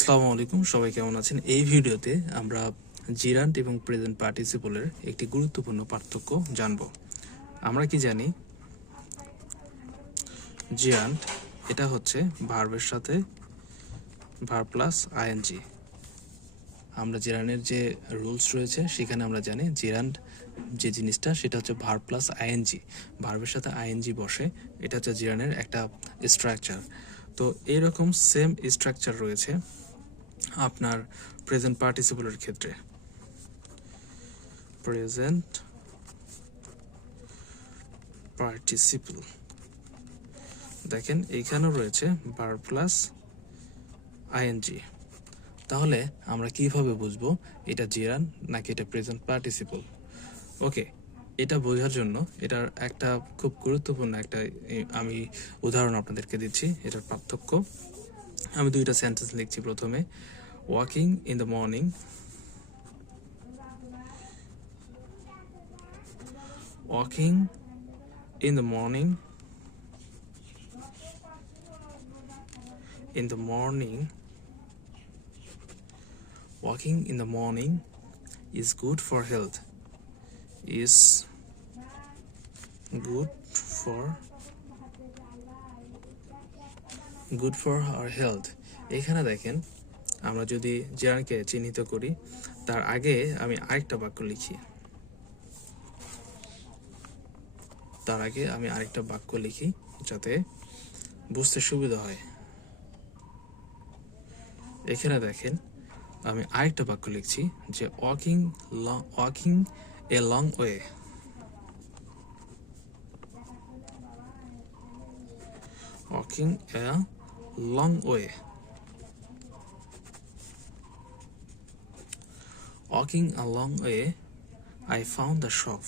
আসসালামু আলাইকুম, সবাই কেমন আছেন? এই ভিডিওতে আমরা জিরান্ট এবং প্রেজেন্ট পার্টিসিপলের একটি গুরুত্বপূর্ণ পার্থক্য জানব। আমরা কি জানি? জিরান্ট, এটা হচ্ছে ভার্বের সাথে ভার প্লাস আইএনজি আমরা জিরানের যে রুলস রয়েছে, সেখানে আমরা জানি জিরান্ট যে জিনিসটা, সেটা হচ্ছে ভার প্লাস আইএনজি ভার্বের সাথে আইএনজি বসে, এটা হচ্ছে জিরানের একটা স্ট্রাকচার। তো এরকম সেম স্ট্রাকচার রয়েছে আপনার প্রেজেন্ট পার্টিসিপলের ক্ষেত্রে। প্রেজেন্ট পার্টিসিপল দেখেন, এইখানেও রয়েছে বার প্লাস আইএনজি তাহলে আমরা কীভাবে বুঝব এটা জিরান নাকি এটা প্রেজেন্ট পার্টিসিপল ওকে এটা বোঝার জন্য এটার একটা খুব গুরুত্বপূর্ণ একটা আমি উদাহরণ আপনাদেরকে দিচ্ছি, এটার পার্থক্য। আমি দুইটা সেন্টেন্স লিখছি প্রথমে। walking in the morning walking in the morning in the morning walking in the morning is good for health is good for good for our health এখানে দেখেন আমরা যদি জিরানকে চিহ্নিত করি, তার আগে আমি আরেকটা বাক্য লিখি। তার আগে আমি আরেকটা বাক্য লিখি যাতে বুঝতে সুবিধা হয়। এখানে দেখেন, আমি আরেকটা বাক্য লিখছি যে walking walking a long way walking a long way walking a long way I found the shop.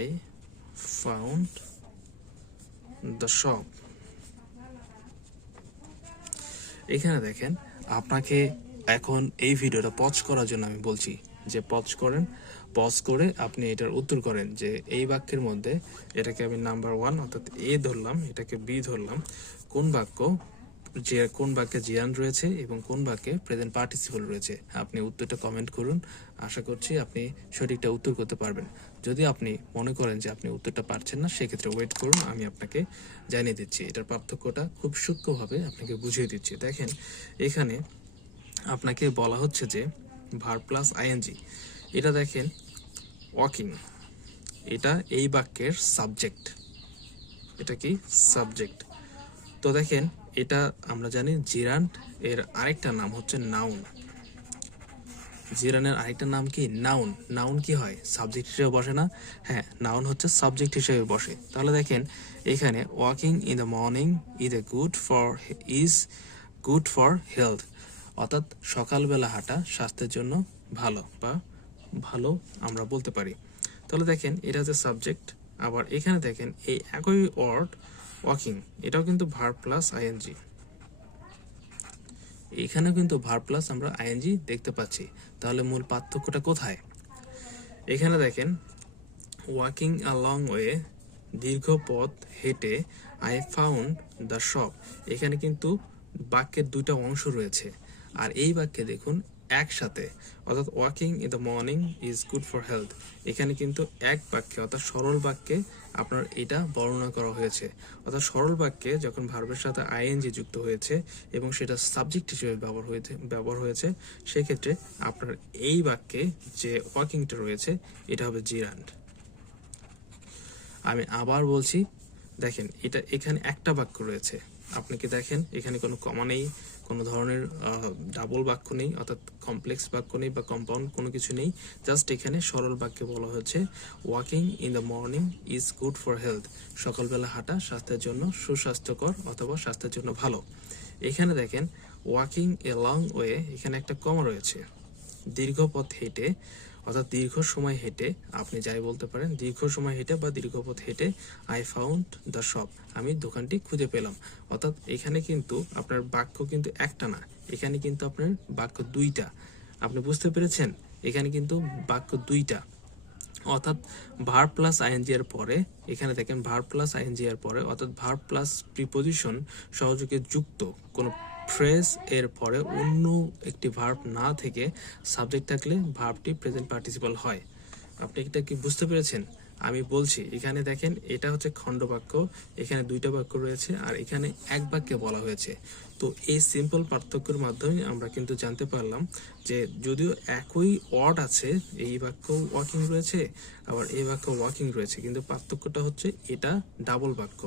I found the shop. এখানে দেখেন, আপনাকে এখন এই ভিডিওটা পজ করার জন্য আমি বলছি যে পজ করেন। পজ করে আপনি এটার উত্তর করেন যে এই বাক্যের মধ্যে এটাকে আমি নাম্বার ওয়ান অর্থাৎ এ ধরলাম, এটাকে বি ধরলাম। কোন বাক্য? যে কোন বাক্যে জিয়ান রয়েছে এবং কোন বাক্যে প্রেজেন্ট পার্টিসিপল রয়েছে, আপনি উত্তরটা কমেন্ট করুন। আশা করছি আপনি সঠিকটা উত্তর করতে পারবেন। যদি আপনি মনে করেন যে আপনি উত্তরটা পারছেন না, সেক্ষেত্রে ওয়েট করুন, আমি আপনাকে জানিয়ে দিচ্ছি। এটার পার্থক্যটা খুব সূক্ষ্মভাবে আপনাকে বুঝিয়ে দিচ্ছি। দেখেন, এখানে আপনাকে বলা হচ্ছে যে ভার প্লাস আইএনজি এটা দেখেন ওয়াকিং এটা এই বাক্যের সাবজেক্ট এটা কি সাবজেক্ট তো দেখেন এটা আমরা জানি জিরান্ট এর আরেকটা নাম হচ্ছে নাউন। জিরানের আরেকটা নাম কি? নাউন। নাউন কি হয়? সাবজেক্ট হিসেবে বসে না? হ্যাঁ নাউন হচ্ছে সাবজেক্ট হিসেবে বসে। তাহলে দেখেন, এখানে walking in the morning is a good for, is good for health. অর্থাৎ সকালবেলা হাঁটা স্বাস্থ্যের জন্য ভালো বা ভালো আমরা বলতে পারি। তাহলে দেখেন, এটা হচ্ছে সাবজেক্ট। আবার এখানে দেখেন, এই একই ওয়ার্ড ওয়াকিং। এটাও কিন্তু ভার প্লাস আইএনজি এখানেও কিন্তু ভার প্লাস আমরা আইএনজি দেখতে পাচ্ছি। তাহলে মূল পার্থক্যটা কোথায়? এখানে দেখেন, ওয়াকিং আ ওয়ে, দীর্ঘ পথ হেঁটে আই ফাউন্ড দ্য শপ। এখানে কিন্তু বাক্যের দুইটা অংশ রয়েছে। আর এই বাক্যে দেখুন একসাথে, অর্থাৎ walking in the morning is good for health এখানে কিন্তু এক বাক্যে, অর্থাৎ সরল বাক্যে আপনার এটা বর্ণনা করা হয়েছে। অর্থাৎ সরল বাক্যে যখন ভার্বের সাথে আইএনজি যুক্ত হয়েছে এবং সেটা সাবজেক্ট হিসেবে ব্যবহার হয়েছে ব্যবহার হয়েছে, সেক্ষেত্রে আপনার এই বাক্যে যে ওয়াকিংটা রয়েছে, এটা হবে জিরান্ড আমি আবার বলছি, দেখেন, এটা এখানে একটা বাক্য রয়েছে। আপনি কি দেখেন? এখানে কোনো কমা নেই, কোনো ধরনের ডাবল বাক্য নেই, অর্থাৎ কমপ্লেক্স বাক্য নেই বা কম্পাউন্ড কোনো কিছু নেই। জাস্ট এখানে সরল বাক্যে বলা হয়েছে walking in the morning is good for health সকালবেলা হাঁটা স্বাস্থ্যের জন্য সুস্বাস্থ্যকর অথবা স্বাস্থ্যের জন্য ভালো। এখানে দেখেন ওয়াকিং এ লং ওয়ে এখানে একটা কমা রয়েছে। দীর্ঘ পথ হেঁটে অর্থাৎ দীর্ঘ সময় হেঁটে, আপনি যাই বলতে পারেন, দীর্ঘ সময় হেঁটে বা দীর্ঘ পথ হেঁটে আই ফাউন্ড দ্য শপ আমি দোকানটি খুঁজে পেলাম। অর্থাৎ এখানে কিন্তু আপনার বাক্য কিন্তু একটা না, এখানে কিন্তু আপনার বাক্য দুইটা। আপনি বুঝতে পেরেছেন? এখানে কিন্তু বাক্য দুইটা। অর্থাৎ ভার প্লাস আইএনজি এর পরে, এখানে দেখেন ভার প্লাস আইএনজি এর পরে, অর্থাৎ ভার প্লাস প্রিপোজিশন সহযোগে যুক্ত কোনো ফ্রেজ এর পরে অন্য একটি ভার্ব না থেকে সাবজেক্ট থাকলে ভার্বটি প্রেজেন্ট পার্টিসিপাল হয়। আপনি এটা কি বুঝতে পেরেছেন? আমি বলছি, এখানে দেখেন, এটা হচ্ছে খণ্ড বাক্য এখানে দুইটা বাক্য রয়েছে আর এখানে এক বাক্যে বলা হয়েছে। তো এই সিম্পল পার্থক্যের মাধ্যমে আমরা কিন্তু জানতে পারলাম যে যদিও একই ওয়ার্ড আছে, এই বাক্য ওয়াকিং রয়েছে, আবার এই বাক্য ওয়াকিং রয়েছে, কিন্তু পার্থক্যটা হচ্ছে এটা ডাবল বাক্য,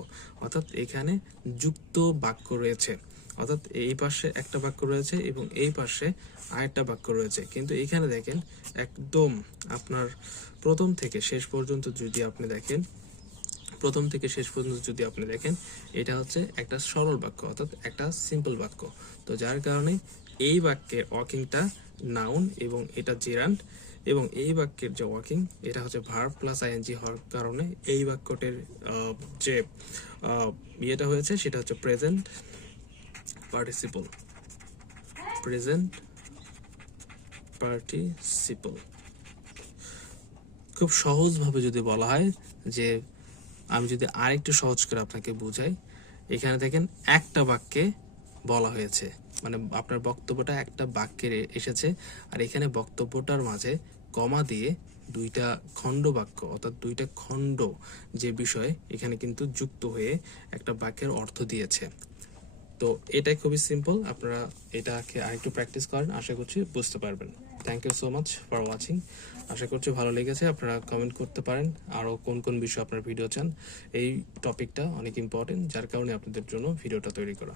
অর্থাৎ এখানে যুক্ত বাক্য রয়েছে। অর্থাৎ এই পাশে একটা বাক্য রয়েছে এবং এই পাশে আরেকটা বাক্য রয়েছে। কিন্তু এখানে দেখেন, একদম আপনার প্রথম থেকে শেষ পর্যন্ত যদি আপনি দেখেন, প্রথম থেকে শেষ পর্যন্ত যদি আপনি দেখেন, এটা হচ্ছে একটা সরল বাক্য, অর্থাৎ একটা সিম্পল বাক্য। তো যার কারণে এই বাক্যের ওয়াকিংটা নাউন এবং এটা জেরান্ট এবং এই বাক্যের যে ওয়াকিং এটা হচ্ছে ভার্ব প্লাস আইএনজি হওয়ার কারণে এই বাক্যটির যে ইয়েটা হয়েছে, সেটা হচ্ছে প্রেজেন্ট পার্টিসিপল প্রেজেন্ট পার্টিসিপল খুব সহজভাবে যদি বলা হয় যে আমি যদি আরেকটু সহজ করে আপনাকে বুঝাই, এখানে দেখেন একটা বাক্যে বলা হয়েছে। মানে আপনার বক্তব্যটা একটা বাক্যে এসেছে, আর এখানে বক্তব্যটার মাঝে কমা দিয়ে দুইটা খণ্ড বাক্য, অর্থাৎ দুইটা খণ্ড যে বিষয় এখানে কিন্তু যুক্ত হয়ে একটা বাক্যের অর্থ দিয়েছে। তো এটাই খুবই সিম্পল আপনারা এটাকে আরেকটু প্র্যাকটিস করেন, আশা করছি বুঝতে পারবেন। Thank you so much for watching আশা করছি ভালো লেগেছে, আপনারা কমেন্ট করতে পারেন। আরও কোন কোন বিষয়ে আপনার ভিডিও চান, এই টপিকটা অনেক ইম্পর্টেন্ট যার কারণে আপনাদের জন্য ভিডিওটা তৈরি করা।